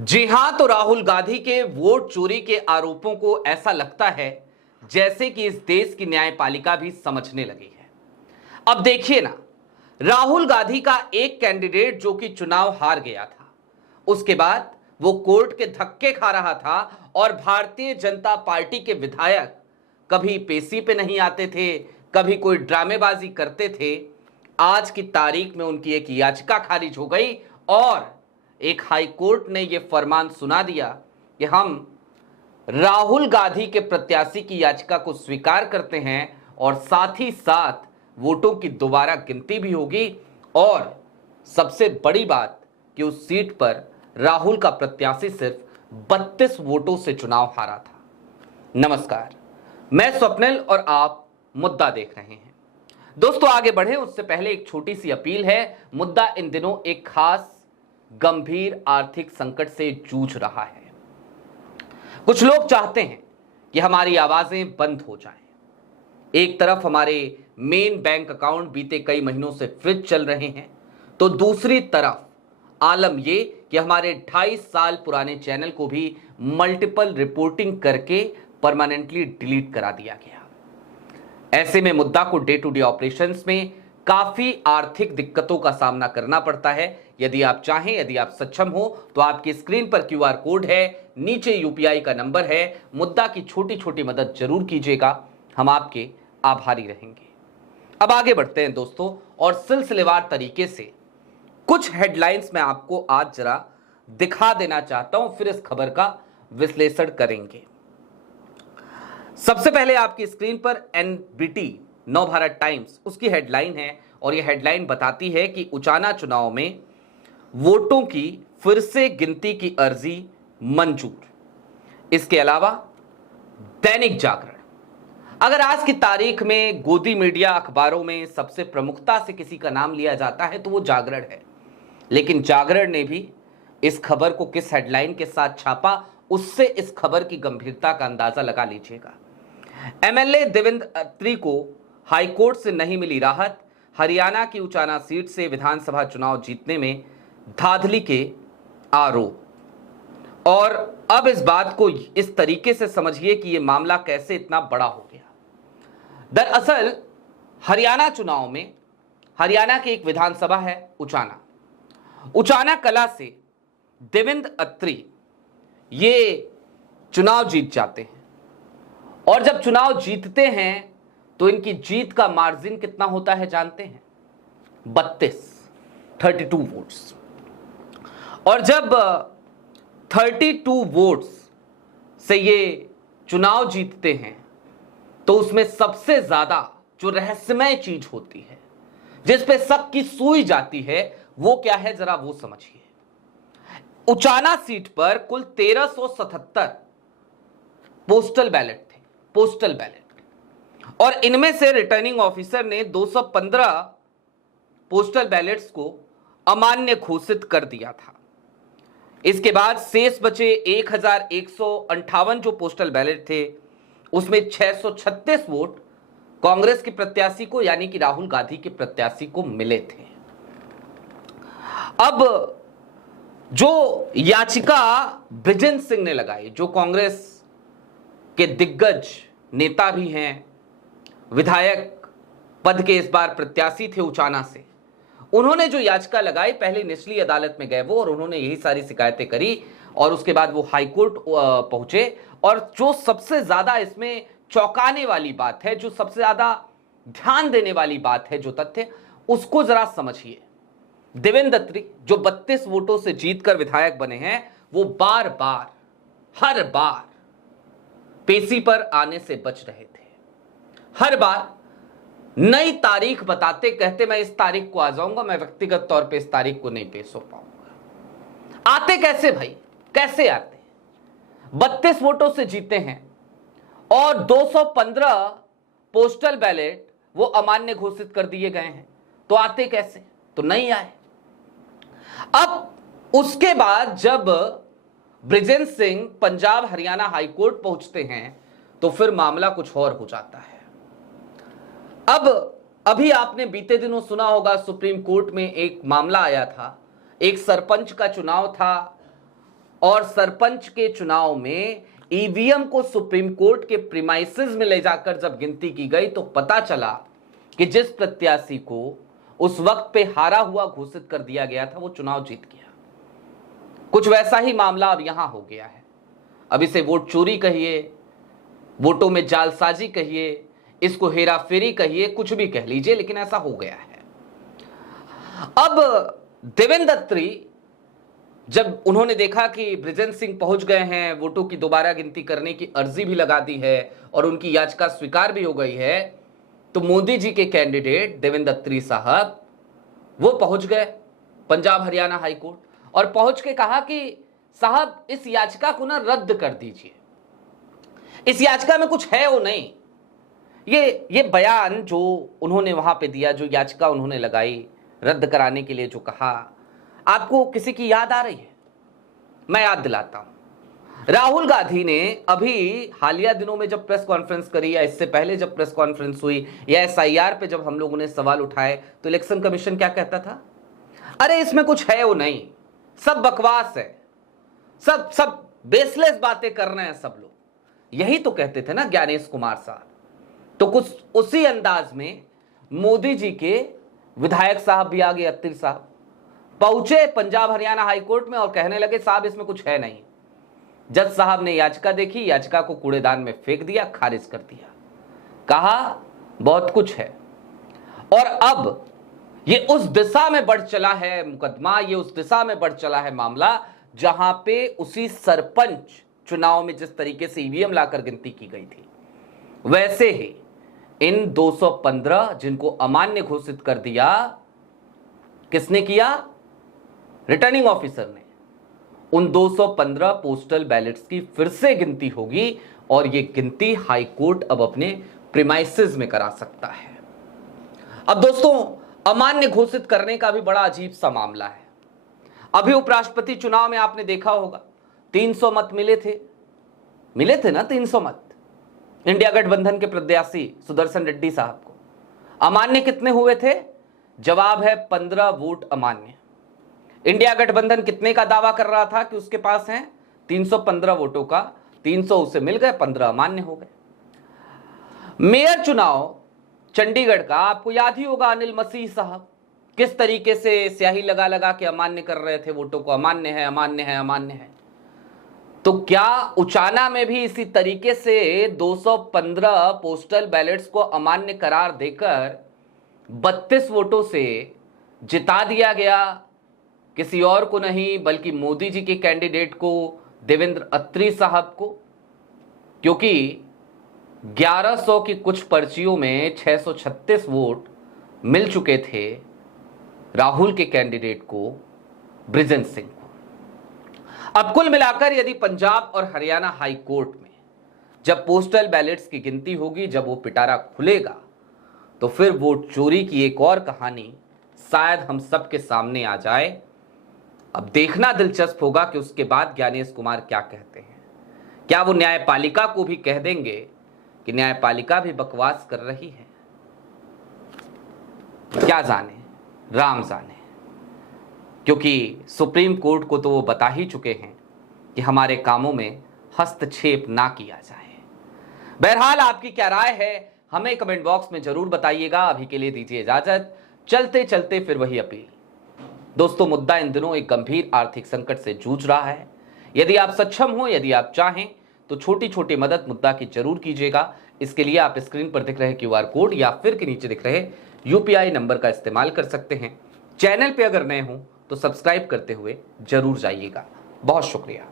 जी हां, तो राहुल गांधी के वोट चोरी के आरोपों को ऐसा लगता है जैसे कि इस देश की न्यायपालिका भी समझने लगी है। अब देखिए ना, राहुल गांधी का एक कैंडिडेट जो कि चुनाव हार गया था, उसके बाद वो कोर्ट के धक्के खा रहा था और भारतीय जनता पार्टी के विधायक कभी पेशी पे नहीं आते थे, कभी कोई ड्रामेबाजी करते थे। आज की तारीख में उनकी एक याचिका खारिज हो गई और एक हाई कोर्ट ने यह फरमान सुना दिया कि हम राहुल गांधी के प्रत्याशी की याचिका को स्वीकार करते हैं और साथ ही साथ वोटों की दोबारा गिनती भी होगी। और सबसे बड़ी बात कि उस सीट पर राहुल का प्रत्याशी सिर्फ 32 वोटों से चुनाव हारा था। नमस्कार, मैं स्वप्निल और आप मुद्दा देख रहे हैं। दोस्तों, आगे बढ़े उससे पहले एक छोटी सी अपील है। मुद्दा इन दिनों एक खास गंभीर आर्थिक संकट से जूझ रहा है। कुछ लोग चाहते हैं कि हमारी आवाजें बंद हो जाएं। एक तरफ हमारे मेन बैंक अकाउंट बीते कई महीनों से फ्रीज चल रहे हैं, तो दूसरी तरफ आलम ये कि हमारे 2.5 साल पुराने चैनल को भी मल्टीपल रिपोर्टिंग करके परमानेंटली डिलीट करा दिया गया। ऐसे में मुद्दा को डे टू डे ऑपरेशंस में काफी आर्थिक दिक्कतों का सामना करना पड़ता है। यदि आप चाहें, यदि आप सक्षम हो, तो आपकी स्क्रीन पर क्यूआर कोड है, नीचे यूपीआई का नंबर है। मुद्दा की छोटी छोटी मदद जरूर कीजिएगा, हम आपके आभारी रहेंगे। अब आगे बढ़ते हैं दोस्तों, और सिलसिलेवार तरीके से कुछ हेडलाइंस मैं आपको आज जरा दिखा देना चाहता हूं, फिर इस खबर का विश्लेषण करेंगे। सबसे पहले आपकी स्क्रीन पर एनबीटी नवभारत टाइम्स उसकी हेडलाइन है, और यह हेडलाइन बताती है कि उचाना चुनाव में वोटों की फिर से गिनती की अर्जी मंजूर। इसके अलावा दैनिक जागरण, अगर आज की तारीख में गोदी मीडिया अखबारों में सबसे प्रमुखता से किसी का नाम लिया जाता है तो वो जागरण है। लेकिन जागरण ने भी इस खबर को किस हेडलाइन के साथ छापा, उससे इस खबर की गंभीरता का अंदाजा लगा लीजिएगा। एमएलए देवेंद्र अत्री को हाईकोर्ट से नहीं मिली राहत, हरियाणा की उचाना सीट से विधानसभा चुनाव जीतने में धांधली के आरोप। और अब इस बात को इस तरीके से समझिए कि यह मामला कैसे इतना बड़ा हो गया। दरअसल हरियाणा चुनाव में, हरियाणा की एक विधानसभा है उचाना कला से देवेंद्र अत्री ये चुनाव जीत जाते हैं। और जब चुनाव जीतते हैं तो इनकी जीत का मार्जिन कितना होता है जानते हैं? 32 वोट्स। और जब 32 वोट्स से ये चुनाव जीतते हैं तो उसमें सबसे ज्यादा जो रहस्यमय चीज होती है, जिस पे शक की सुई जाती है, वो क्या है जरा वो समझिए। उचाना सीट पर कुल 1377 पोस्टल बैलेट थे, और इनमें से रिटर्निंग ऑफिसर ने 215 पोस्टल बैलेट्स को अमान्य घोषित कर दिया था। इसके बाद शेष बचे 1158 जो पोस्टल बैलेट थे, उसमें 636 वोट कांग्रेस के प्रत्याशी को यानी कि राहुल गांधी के प्रत्याशी को मिले थे। अब जो याचिका बृजेंद्र सिंह ने लगाई, जो कांग्रेस के दिग्गज नेता भी हैं, विधायक पद के इस बार प्रत्याशी थे उचाना से, उन्होंने जो याचिका लगाई, पहले निचली अदालत में गए वो और उन्होंने यही सारी शिकायतें करी, और उसके बाद वो हाईकोर्ट पहुंचे। और जो सबसे ज्यादा इसमें चौंकाने वाली बात है, जो सबसे ज्यादा ध्यान देने वाली बात है, जो तथ्य, उसको जरा समझिए। देवेंद्र अत्री जो 32 वोटों से जीतकर विधायक बने हैं, वो बार बार हर बार पेशी पर आने से बच रहे थे। हर बार नई तारीख बताते, कहते मैं इस तारीख को आ जाऊंगा, मैं व्यक्तिगत तौर पे इस तारीख को नहीं पेश हो पाऊंगा। आते कैसे भाई, कैसे आते? 32 वोटों से जीते हैं और 215 पोस्टल बैलेट वो अमान्य घोषित कर दिए गए हैं, तो आते कैसे? तो नहीं आए। अब उसके बाद जब बृजेंद्र सिंह पंजाब हरियाणा हाईकोर्ट पहुंचते हैं तो फिर मामला कुछ और हो जाता है। अब अभी आपने बीते दिनों सुना होगा, सुप्रीम कोर्ट में एक मामला आया था, एक सरपंच का चुनाव था और सरपंच के चुनाव में ईवीएम को सुप्रीम कोर्ट के प्रीमाइसेस में ले जाकर जब गिनती की गई तो पता चला कि जिस प्रत्याशी को उस वक्त पे हारा हुआ घोषित कर दिया गया था वो चुनाव जीत गया। कुछ वैसा ही मामला अब यहां हो गया है। अब इसे वोट चोरी कहिए, वोटों में जालसाजी कहिए, इसको हेराफेरी कहिए, कुछ भी कह लीजिए, लेकिन ऐसा हो गया है। अब देवेंद्र अत्री जब उन्होंने देखा कि बृजेंद्र सिंह पहुंच गए हैं, वोटों की दोबारा गिनती करने की अर्जी भी लगा दी है और उनकी याचिका स्वीकार भी हो गई है, तो मोदी जी के कैंडिडेट देवेंद्र अत्री साहब वो पहुंच गए पंजाब हरियाणा हाई कोर्ट और पहुंच के कहा कि साहब इस याचिका को ना रद्द कर दीजिए, इस याचिका में कुछ है वो नहीं। ये बयान जो उन्होंने वहां पे दिया, जो याचिका उन्होंने लगाई रद्द कराने के लिए जो कहा, आपको किसी की याद आ रही है? मैं याद दिलाता हूं। राहुल गांधी ने अभी हालिया दिनों में जब प्रेस कॉन्फ्रेंस करी या इससे पहले जब प्रेस कॉन्फ्रेंस हुई या एसआईआर पे जब हम लोगों ने सवाल उठाए तो इलेक्शन कमीशन क्या कहता था? अरे इसमें कुछ है वो नहीं, सब बकवास है, सब बेसलेस बातें कर रहे हैं सब लोग, यही तो कहते थे ना ज्ञानेश कुमार साहब। तो कुछ उसी अंदाज में मोदी जी के विधायक साहब भी आ गए, अत्तर साहब पहुंचे पंजाब हरियाणा हाई कोर्ट में और कहने लगे साहब इसमें कुछ है नहीं। जज साहब ने याचिका देखी, याचिका को कूड़ेदान में फेंक दिया, खारिज कर दिया, कहा बहुत कुछ है। और अब ये उस दिशा में बढ़ चला है मुकदमा, ये उस दिशा में बढ़ चला है मामला जहां पे उसी सरपंच चुनाव में जिस तरीके से ईवीएम लाकर गिनती की गई थी, वैसे ही इन 215 जिनको अमान्य घोषित कर दिया, किसने किया? रिटर्निंग ऑफिसर ने। उन 215 पोस्टल बैलेट्स की फिर से गिनती होगी और यह गिनती हाई कोर्ट अब अपने प्रीमाइसेस में करा सकता है। अब दोस्तों, अमान्य घोषित करने का भी बड़ा अजीब सा मामला है। अभी उपराष्ट्रपति चुनाव में आपने देखा होगा 300 मत मिले थे ना, 300 मत इंडिया गठबंधन के प्रत्याशी सुदर्शन रेड्डी साहब को। अमान्य कितने हुए थे? जवाब है 15 वोट अमान्य। इंडिया गठबंधन कितने का दावा कर रहा था कि उसके पास है? 315 वोटों का 300 उसे मिल गए, 15 अमान्य हो गए। मेयर चुनाव चंडीगढ़ का आपको याद ही होगा, अनिल मसीह साहब किस तरीके से स्याही लगा लगा के अमान्य कर रहे थे वोटों को, अमान्य है, अमान्य है, अमान्य है। तो क्या उचाना में भी इसी तरीके से 215 पोस्टल बैलेट्स को अमान्य करार देकर 32 वोटों से जिता दिया गया? किसी और को नहीं बल्कि मोदी जी के कैंडिडेट को, देवेंद्र अत्री साहब को, क्योंकि 1100 की कुछ पर्चियों में 636 वोट मिल चुके थे राहुल के कैंडिडेट को, बृजेंद्र सिंह को। अब कुल मिलाकर यदि पंजाब और हरियाणा हाई कोर्ट में जब पोस्टल बैलेट्स की गिनती होगी, जब वो पिटारा खुलेगा, तो फिर वोट चोरी की एक और कहानी शायद हम सबके सामने आ जाए। अब देखना दिलचस्प होगा कि उसके बाद ज्ञानेश कुमार क्या कहते हैं। क्या वो न्यायपालिका को भी कह देंगे कि न्यायपालिका भी बकवास कर रही है? क्या जाने, राम जाने, क्योंकि सुप्रीम कोर्ट को तो वो बता ही चुके हैं कि हमारे कामों में हस्तक्षेप ना किया जाए। बहरहाल आपकी क्या राय है हमें कमेंट बॉक्स में जरूर बताइएगा। अभी के लिए दीजिए इजाजत, चलते चलते फिर वही अपील। दोस्तों, मुद्दा इन दिनों एक गंभीर आर्थिक संकट से जूझ रहा है। यदि आप सक्षम हो, यदि आप चाहें तो छोटी छोटी मदद मुद्दा की जरूर कीजिएगा। इसके लिए आप स्क्रीन पर दिख रहे QR कोड या फिर के नीचे दिख रहे UPI नंबर का इस्तेमाल कर सकते हैं। चैनल पे अगर नए हो तो सब्सक्राइब करते हुए जरूर जाइएगा। बहुत शुक्रिया।